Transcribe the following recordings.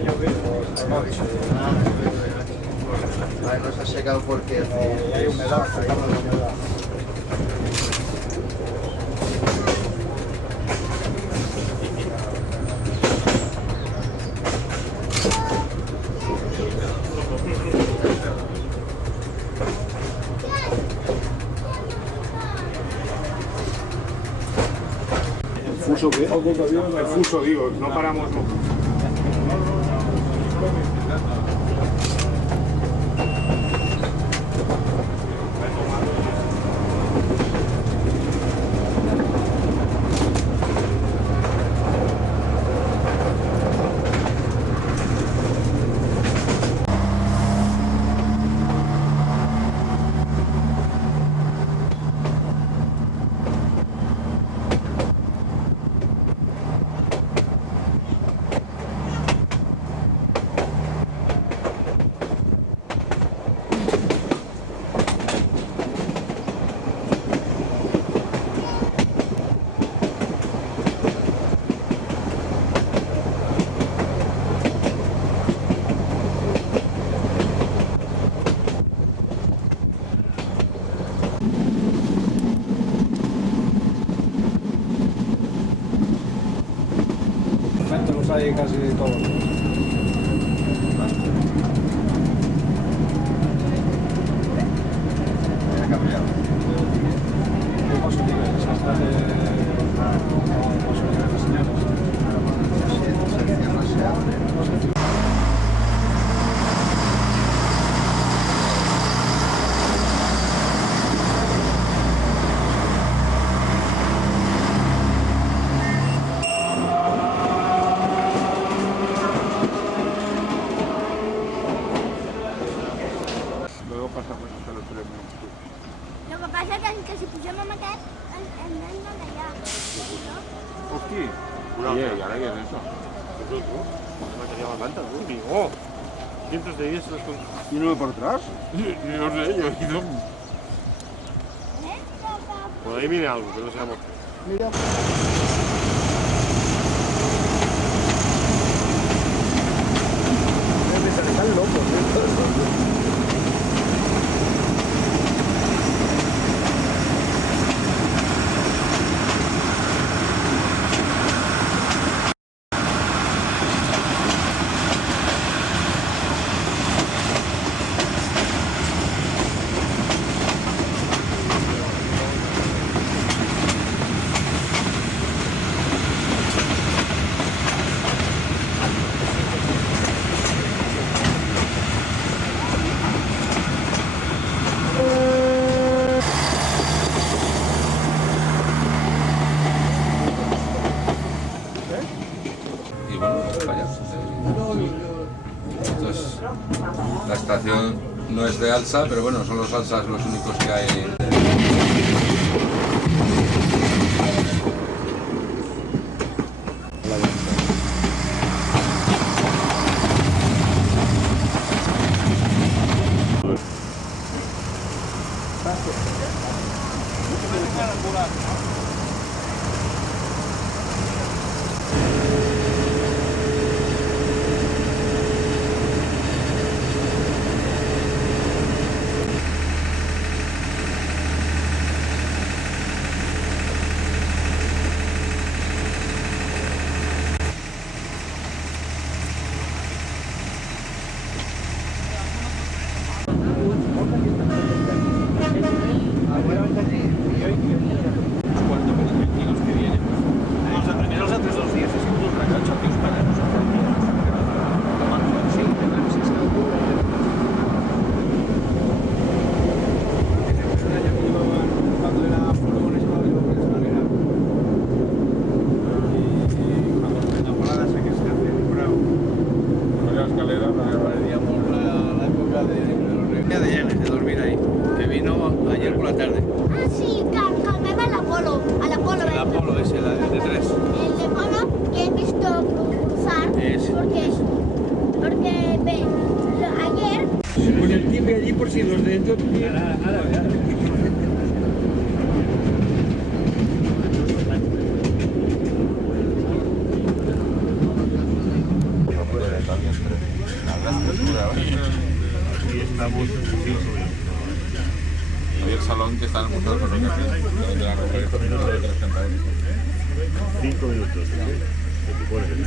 llovido esta noche. Vale, no se ha secado porque Hay humedad, sacamos la humedad. ¿Fuso qué? El fuso, digo, no paramos. No. Los hay casi todos. Luego pasamos hasta los premios. Lo que passa que si posem amb aquest, hem d'anar d'allà. No? Hostia. Oye, ¿y ahora qué es eso? Material aguanta, ¿no? ¡Oh! Cientos de días los con... ¿Y no por atrás? Yo no sé, yo he ido... Por ahí viene algo, que no sabemos qué. Me salen tan locos, Y bueno, vaya. Entonces, la estación no es de alza, pero bueno, son los alzas los únicos que hay. de dormir ahí, que vino ayer por la tarde. Ah, sí, que me va al Apolo. Al Apolo. El Apolo ese, el de 3. El de Apolo que he visto cruzar. Ese. Porque ve, ayer. Con el timbre allí por si los de dentro. También. están muchos por lo que hacen. De la reunión, estos minutos de 30 euros. 5 minutos. Que te pones el...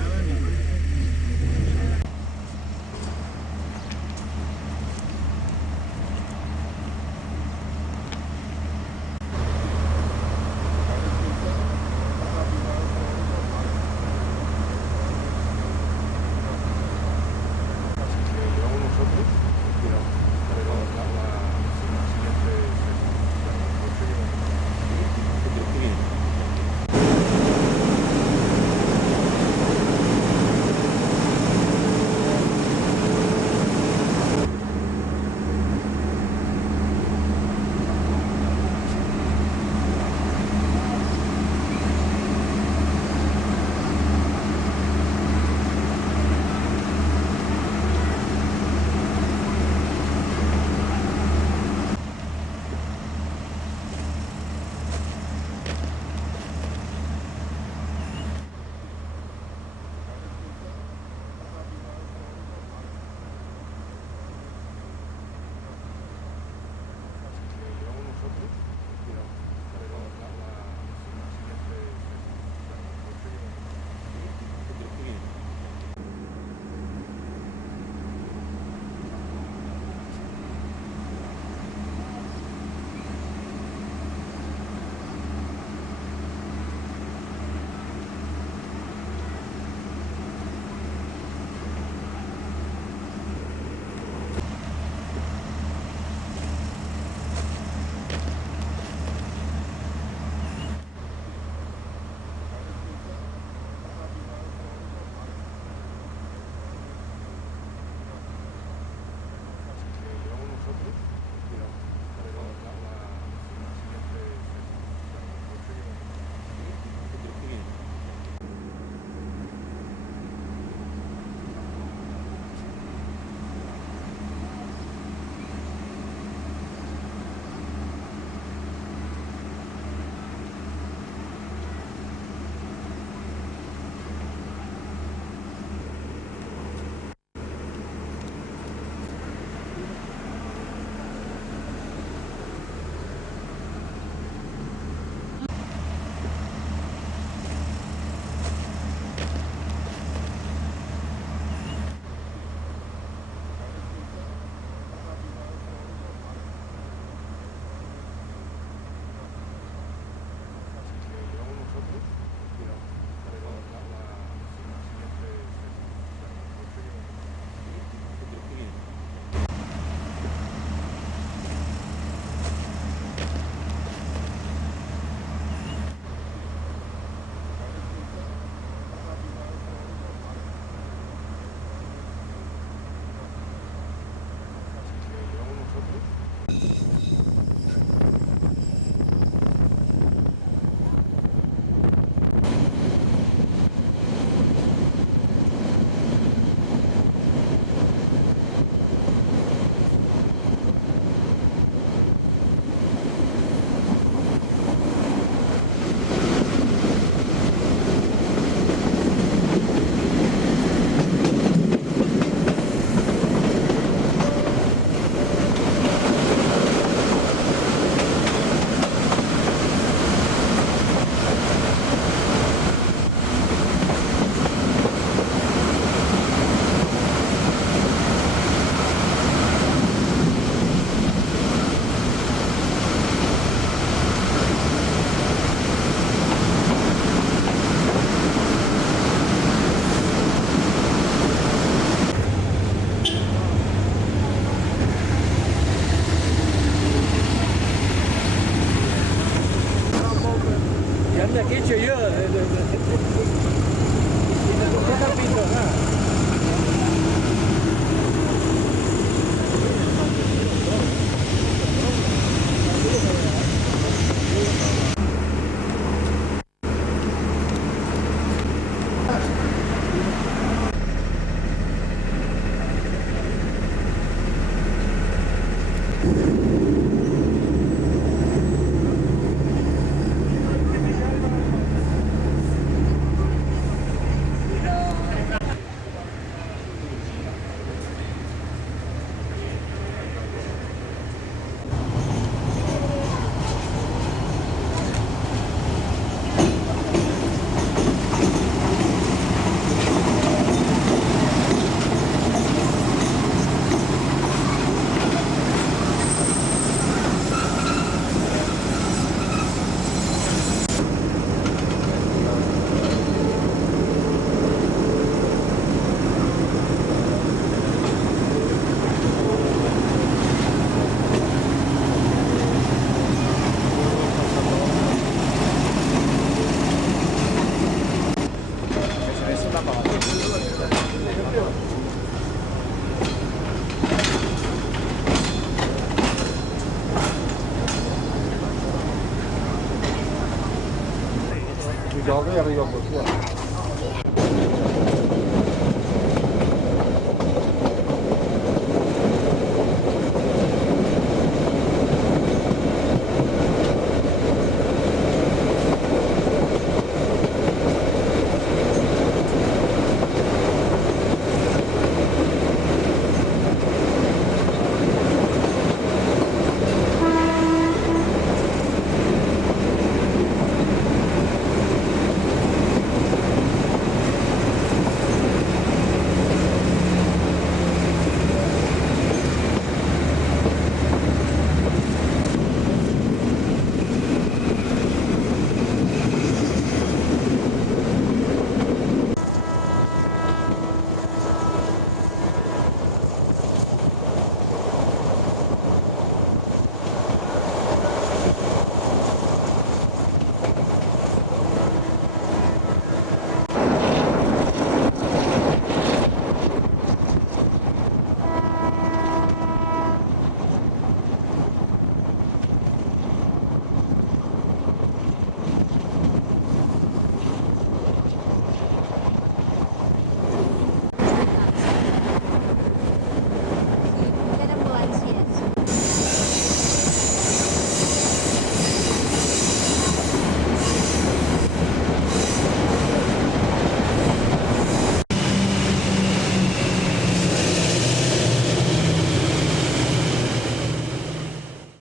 y arriba por fuera.